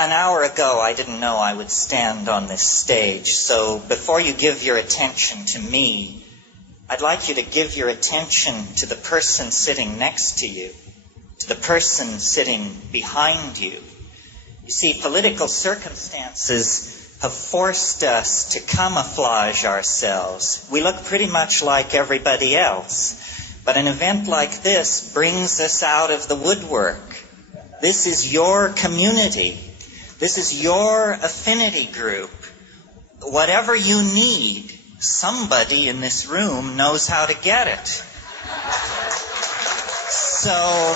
An hour ago, I didn't know I would stand on this stage, so before you give your attention to me, I'd like you to give your attention to the person sitting next to you, to the person sitting behind you. You see, political circumstances have forced us to camouflage ourselves. We look pretty much like everybody else, but an event like this brings us out of the woodwork. This is your community. This is your affinity group. Whatever you need, somebody in this room knows how to get it. So...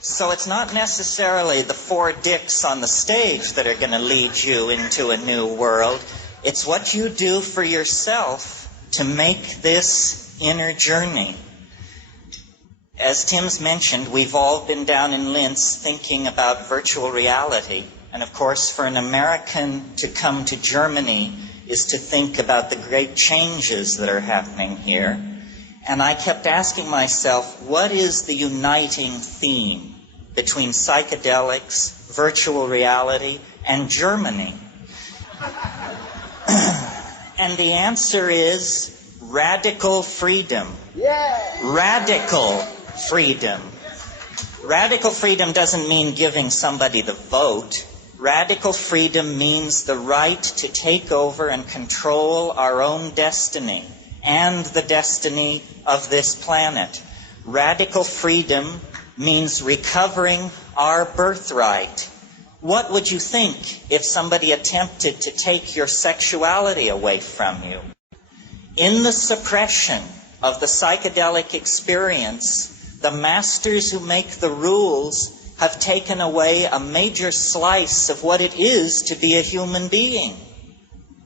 So it's not necessarily the four dicks on the stage that are going to lead you into a new world. It's what you do for yourself to make this inner journey. As Tim's mentioned, we've all been down in Linz thinking about virtual reality. And of course, for an American to come to Germany is to think about the great changes that are happening here. And I kept asking myself, what is the uniting theme between psychedelics, virtual reality, and Germany? And the answer is radical freedom. Yeah. Radical freedom. Radical freedom doesn't mean giving somebody the vote. Radical freedom means the right to take over and control our own destiny and the destiny of this planet. Radical freedom means recovering our birthright. What would you think if somebody attempted to take your sexuality away from you? In the suppression of the psychedelic experience, the masters who make the rules have taken away a major slice of what it is to be a human being.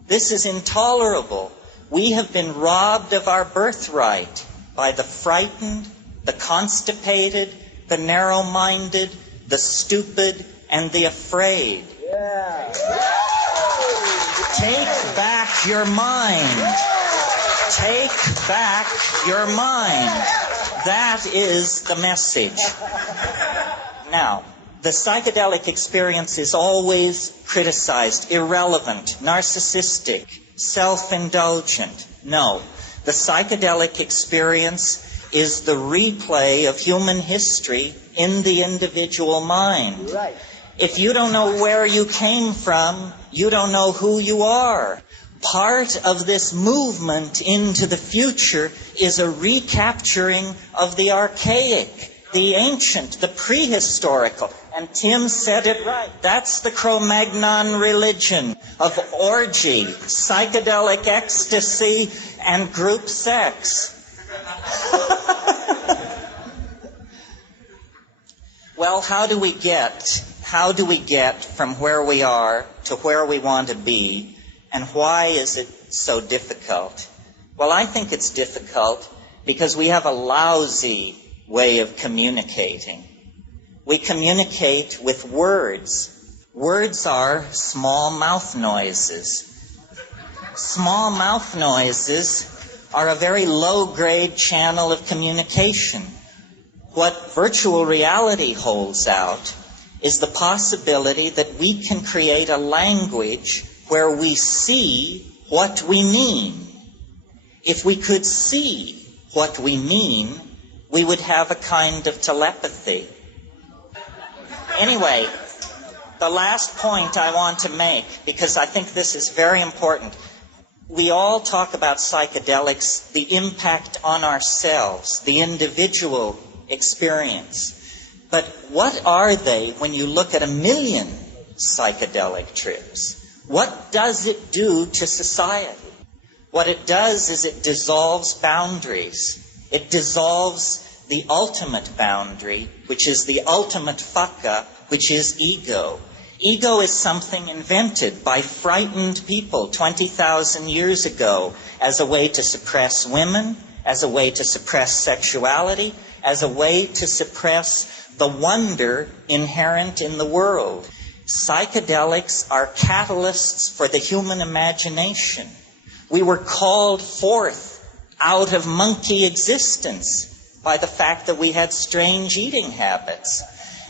This is intolerable. We have been robbed of our birthright by the frightened, the constipated, the narrow-minded, the stupid, and the afraid. Yeah. Take back your mind. Take back your mind. That is the message. Now, the psychedelic experience is always criticized, irrelevant, narcissistic, self-indulgent. No, the psychedelic experience is the replay of human history in the individual mind. Right. If you don't know where you came from, you don't know who you are. Part of this movement into the future is a recapturing of the archaic, the ancient, the prehistorical. And Tim said it right. That's the Cro-Magnon religion of orgy, psychedelic ecstasy, and group sex. Well, how do we get from where we are to where we want to be, and why is it so difficult? Well, I think it's difficult because we have a lousy way of communicating. We communicate with words. Words are small mouth noises. Small mouth noises are a very low-grade channel of communication. What virtual reality holds out is the possibility that we can create a language where we see what we mean. If we could see what we mean, we would have a kind of telepathy. Anyway, the last point I want to make, because I think this is very important. We all talk about psychedelics, the impact on ourselves, the individual experience. But what are they when you look at 1 million psychedelic trips? What does it do to society? What it does is it dissolves boundaries. It dissolves the ultimate boundary, which is the ultimate fuck-up, which is ego. Ego is something invented by frightened people 20,000 years ago as a way to suppress women, as a way to suppress sexuality, as a way to suppress the wonder inherent in the world. Psychedelics are catalysts for the human imagination. We were called forth out of monkey existence by the fact that we had strange eating habits.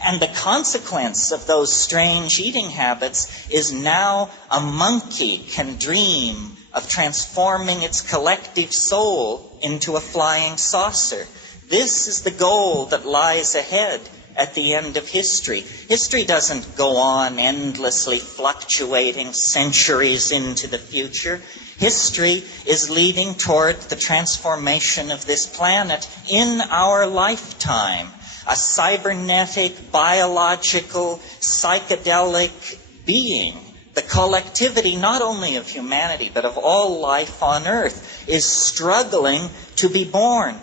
And the consequence of those strange eating habits is now a monkey can dream of transforming its collective soul into a flying saucer. This is the goal that lies ahead at the end of history. History doesn't go on endlessly fluctuating centuries into the future. History is leading toward the transformation of this planet in our lifetime. A cybernetic, biological, psychedelic being. The collectivity, not only of humanity, but of all life on Earth, is struggling to be born.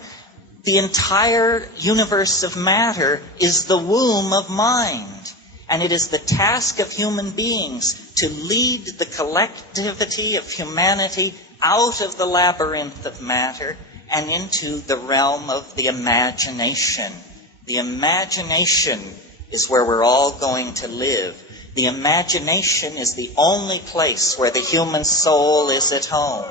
The entire universe of matter is the womb of mind. And it is the task of human beings to lead the collectivity of humanity out of the labyrinth of matter and into the realm of the imagination. The imagination is where we're all going to live. The imagination is the only place where the human soul is at home.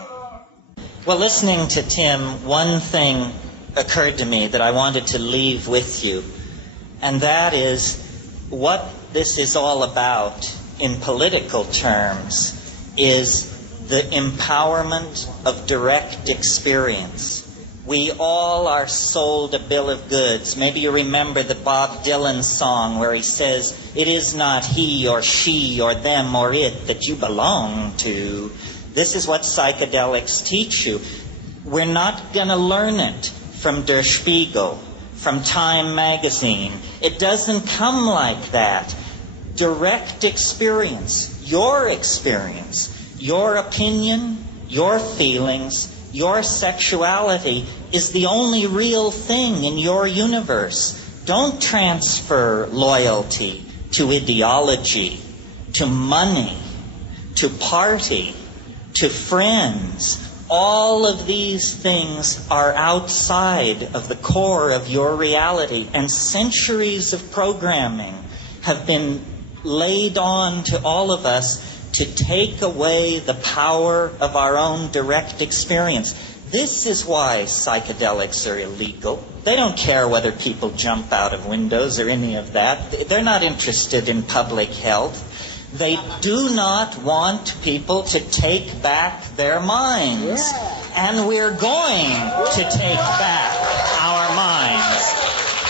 Well, listening to Tim, one thing occurred to me that I wanted to leave with you, and that is what this is all about in political terms is the empowerment of direct experience. We all are sold a bill of goods. Maybe you remember the Bob Dylan song where he says, "It is not he or she or them or it that you belong to." This is what psychedelics teach you. We're not going to learn it from Der Spiegel, from Time magazine. It doesn't come like that. Direct experience, your opinion, your feelings, your sexuality is the only real thing in your universe. Don't transfer loyalty to ideology, to money, to party, to friends. All of these things are outside of the core of your reality. And centuries of programming have been laid on to all of us to take away the power of our own direct experience. This is why psychedelics are illegal. They don't care whether people jump out of windows or any of that. They're not interested in public health. They do not want people to take back their minds. And we're going to take back our minds.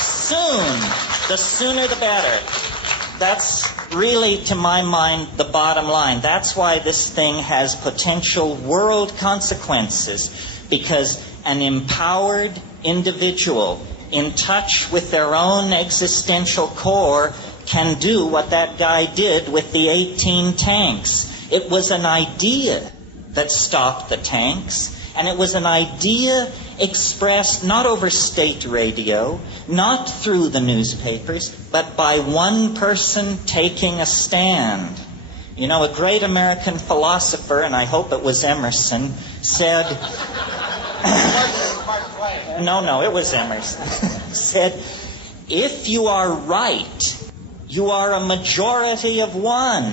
Soon. The sooner the better. That's really, to my mind, the bottom line. That's why this thing has potential world consequences. Because an empowered individual in touch with their own existential core can do what that guy did with the 18 tanks. It was an idea that stopped the tanks, and it was an idea expressed not over state radio, not through the newspapers, but by one person taking a stand. You know, a great American philosopher, and I hope it was Emerson, said... No, it was Emerson. said, if you are right, you are a majority of one.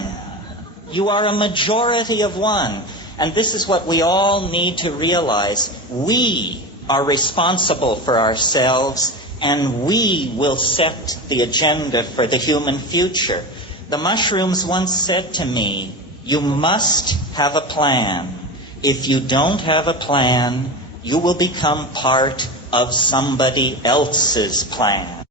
You are a majority of one. And this is what we all need to realize. We are responsible for ourselves, and we will set the agenda for the human future. The mushrooms once said to me, you must have a plan. If you don't have a plan, you will become part of somebody else's plan.